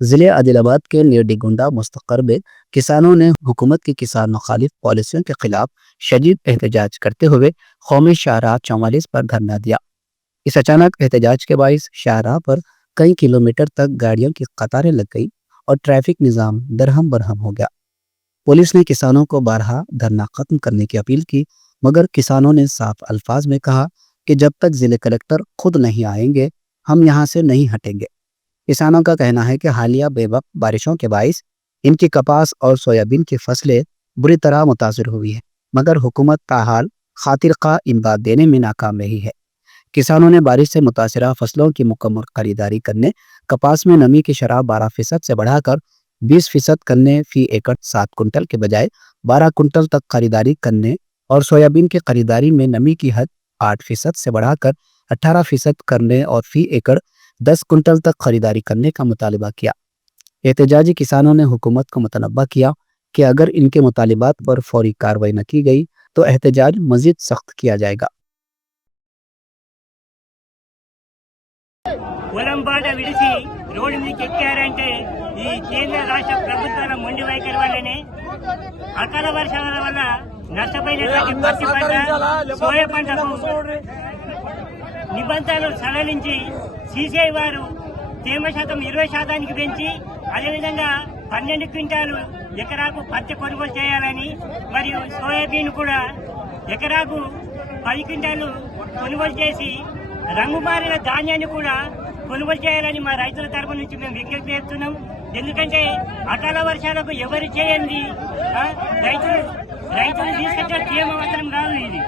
जिले आदिलाबाद के नेरडीगुंडा मुस्तकर में किसानों ने हुकूमत की किसान मुखालिफ पॉलिसियों के खिलाफ शदीद एहतजाज करते हुए कौमी शाहराह 44 पर धरना दिया। इस अचानक एहतजाज के बायस शाहराह पर कई किलोमीटर तक गाड़ियों की कतारें लग गई और ट्रैफिक निजाम दरहम बरहम हो गया। पुलिस ने किसानों को बारहा धरना खत्म करने की अपील की, मगर किसानों ने साफ अल्फाज में कहा कि जब तक जिले कलेक्टर खुद नहीं आएंगे हम यहाँ से नहीं हटेंगे। किसानों का कहना है कि हालिया बेवक्त बारिशों के बायस इनकी कपास और सोयाबीन की फसलें बुरी तरह मुतासर हुई है, मगर हुकूमत ताहाल खातिर खा इमदाद देने में नाकाम रही है। किसानों ने बारिश से मुतासरा फसलों की मुकम्मल खरीदारी करने, कपास में नमी की शरह 12% से बढ़ाकर 20% करने, फी एकड़ 7 कुंटल के बजाय 12 कुंटल तक खरीदारी करने और सोयाबीन की खरीदारी में नमी की हद 8% से बढ़ाकर 18% करने और फी एकड़ 10 कुंटल तक खरीदारी करने का मुतालबा किया। एहतजाजी किसानों ने हुकूमत को मुतनब्बा किया कि अगर इनके मुतालिबात पर फौरी कार्रवाई न की गई तो एहतजाज मजीद सख्त किया जाएगा। పొలం బాట విడిచి రోడ్డు మీదకి ఎక్కారంటే ఈ కేంద్ర రాష్ట్ర ప్రభుత్వాల మొండి వైఖరి వల్లనే అకాల వర్షాల వల్ల నష్టపోయినటువంటి పత్తి పంట, సోయా పంటకు నిబంధనలు సడలించి సిసిఐ వారు తేమ శాతం 20% పెంచి అదేవిధంగా 12 క్వింటాలు ఎకరాకు పత్తి కొనుగోలు చేయాలని మరియు సోయాబీన్ కూడా ఎకరాకు 10 క్వింటాలు కొనుగోలు చేసి రంగు మారిన ధాన్యాన్ని కూడా కొనుగోలు చేయాలని మా రైతుల తరపు నుంచి మేము విజ్ఞప్తి చేస్తున్నాం. ఎందుకంటే అకాల వర్షాలకు ఎవరు చేయండి రైతులు తీసుకొచ్చే తేమ మాత్రం కాదు. ఇది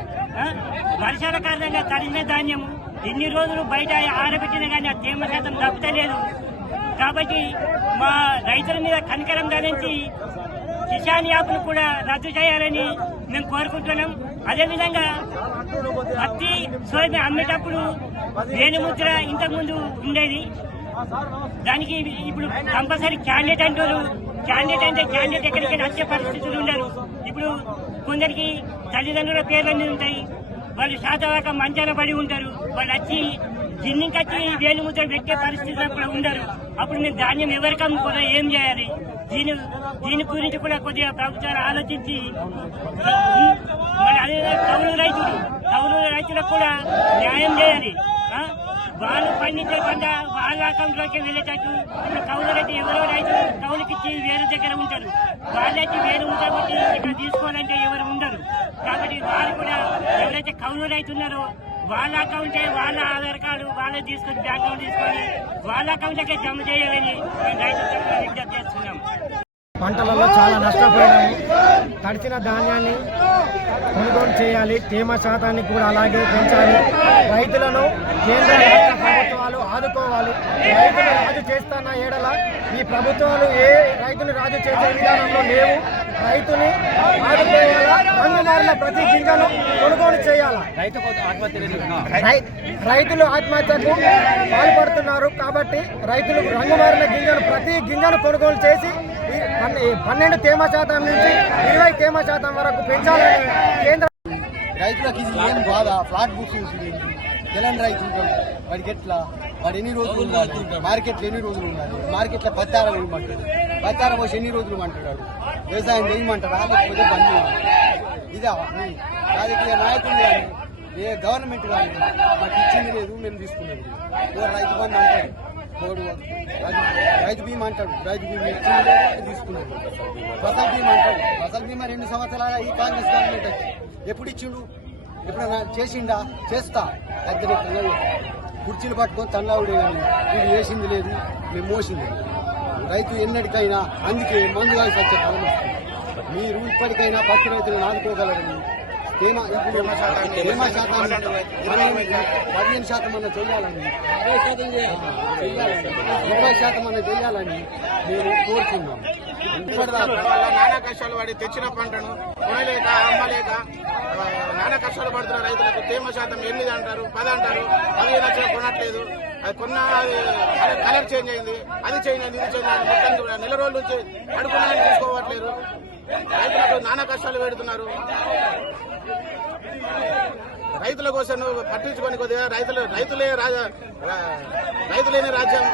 వర్షాల కారణంగా తడిన ధాన్యం ఎన్ని రోజులు బయట ఆరబెట్టినా కానీ ఆ తేమ శాతం తప్పుతలేదు. కాబట్టి మా రైతుల మీద కనికరం ధరించి కిసాన్ యాప్ను కూడా రద్దు చేయాలని మేము కోరుకుంటున్నాం. అదేవిధంగా పత్తి, సోయాబీన్ అమ్మేటప్పుడు వేలిముద్ర ఇంతకుముందు ఉండేది, దానికి ఇప్పుడు కంపల్సరీ క్యాండిడేట్ అంటారు. క్యాండిడేట్ అంటే క్యాండిడేట్ ఎక్కడికైనా వచ్చే పరిస్థితులు ఉండరు. ఇప్పుడు కొందరికి తల్లిదండ్రుల పేర్లన్నీ ఉంటాయి, వాళ్ళు శాతవాక మంచాన పడి ఉంటారు. వాళ్ళు వచ్చి జిన్నింకొచ్చి వేలిముద్ర పెట్టే పరిస్థితులు కూడా ఉండరు. అప్పుడు మేము ధాన్యం ఎవరికి అమ్ముకోవాలి, ఏం చేయాలి? దీని గురించి కూడా కొద్దిగా ప్రభుత్వాలు ఆలోచించి అదే కౌలు రైతులకు కూడా న్యాయం చేయాలి. వాళ్ళు పండించే పంట వాళ్ళ అకౌంట్లోకి వెళ్ళేటట్టు. ఇప్పుడు కౌలు రైతు ఎవరో రైతు కౌలుకిచ్చి వేరే దగ్గర ఉంటారు, వాళ్ళైతే వేరే ఉంటారు, ఇక్కడ తీసుకోవాలంటే ఎవరు ఉండరు. కాబట్టి వాళ్ళు కూడా ఎవరైతే కౌలు రైతు ఉన్నారో వాళ్ళ అకౌంటే, వాళ్ళ ఆధార్ కార్డు వాళ్ళే తీసుకొని బ్యాంక్ అకౌంట్ తీసుకొని వాళ్ళ అకౌంట్లకే జమ చేయాలని మేము రైతుల తరఫున విజ్ఞప్తి చేస్తున్నాం. పంటలలో చాలా నష్టపోయినాము. తడిచిన ధాన్యాన్ని కొనుగోలు చేయాలి, తేమ శాతాన్ని కూడా అలాగే పెంచాలి. రైతులను కేంద్ర రాష్ట్ర ప్రభుత్వాలు ఆదుకోవాలి. రైతులు రాజు చేస్తున్న ఏడల ఈ ప్రభుత్వాలు ఏ రైతుని రాజు చేసే విధానంలో లేవు. రైతుని ఆదుకోవాలా, రంగుమారిన ప్రతి గింజను కొనుగోలు చేయాలా. రైతులు ఆత్మహత్యకు పాల్పడుతున్నారు కాబట్టి రైతులు రంగుమారిన గింజను ప్రతి గింజను కొనుగోలు చేసి 12 తేమ శాతం నుంచి 20 తేమ శాతం వరకు పెంచాలని కేంద్ర రైతులకు ఇది ఏం బాధ. ఫ్లాట్ బుక్ తెలంగాణ రైతులు వాడికి ఎట్లా, వాడు ఎన్ని రోజులు ఉండాలి, మార్కెట్లో ఎన్ని రోజులు ఉండాలి, మార్కెట్లో పత్తారం ఇవ్వమంటాడు, పత్తారం పోసి ఎన్ని రోజులు అంటున్నాడు, వ్యవసాయం చేయమంటారా లేకపోతే బంద్ ఇదా? రాజకీయ నాయకులు కానీ ఏ గవర్నమెంట్ కానీ మాకు ఇచ్చింది లేదు, మేము తీసుకునేది రైతు బంధు అంటాడు, రైతు బీమా అంటాడు, రైతు బీమా ఇచ్చింది తీసుకున్నాడు. ఫసల్ బీమా అంటాడు, ఫసల్ బీమా 2 సంవత్సరాల ఈ కాంగ్రెస్ గవర్నమెంట్ ఎప్పుడు ఇచ్చిండు? ఎప్పుడైనా చేసిండా? చేస్తా అద్దరి కుర్చీలు పట్టుకొని తల్లావుడే కానీ ఇది వేసింది లేదు, మేము మోసింది లేదు. రైతు ఎన్నటికైనా అందుకే మందు కాల్సి వచ్చే కాలం వస్తుంది. మీరు ఇప్పటికైనా పత్తి రైతులను ఆదుకోగలరని తేమ శాతాన్ని 15% అన్న చేయాలని, 20% అన్న చేయాలని మేము కోరుతున్నాం. నానా కష్టాలు పడి తెచ్చిన పంటను కొనలేక అమ్మలేక నానా కష్టాలు పడుతున్న రైతులకు తేమ శాతం 8 అంటారు, 10 అంటారు, 15 లక్షలు కొనట్లేదు. అది కొన్న కలర్ చేంజ్ అయింది, అది చేంజ్ అయింది, ఇది చేంజ్ అయింది. మొత్తం నెల రోజుల నుంచి అడుగున్నారని తీసుకోవట్లేదు. రైతులకు నానా కష్టాలు పెడుతున్నారు. రైతుల కోసం పట్టించుకొని కొద్దిగా రైతులేనే రాజ్యం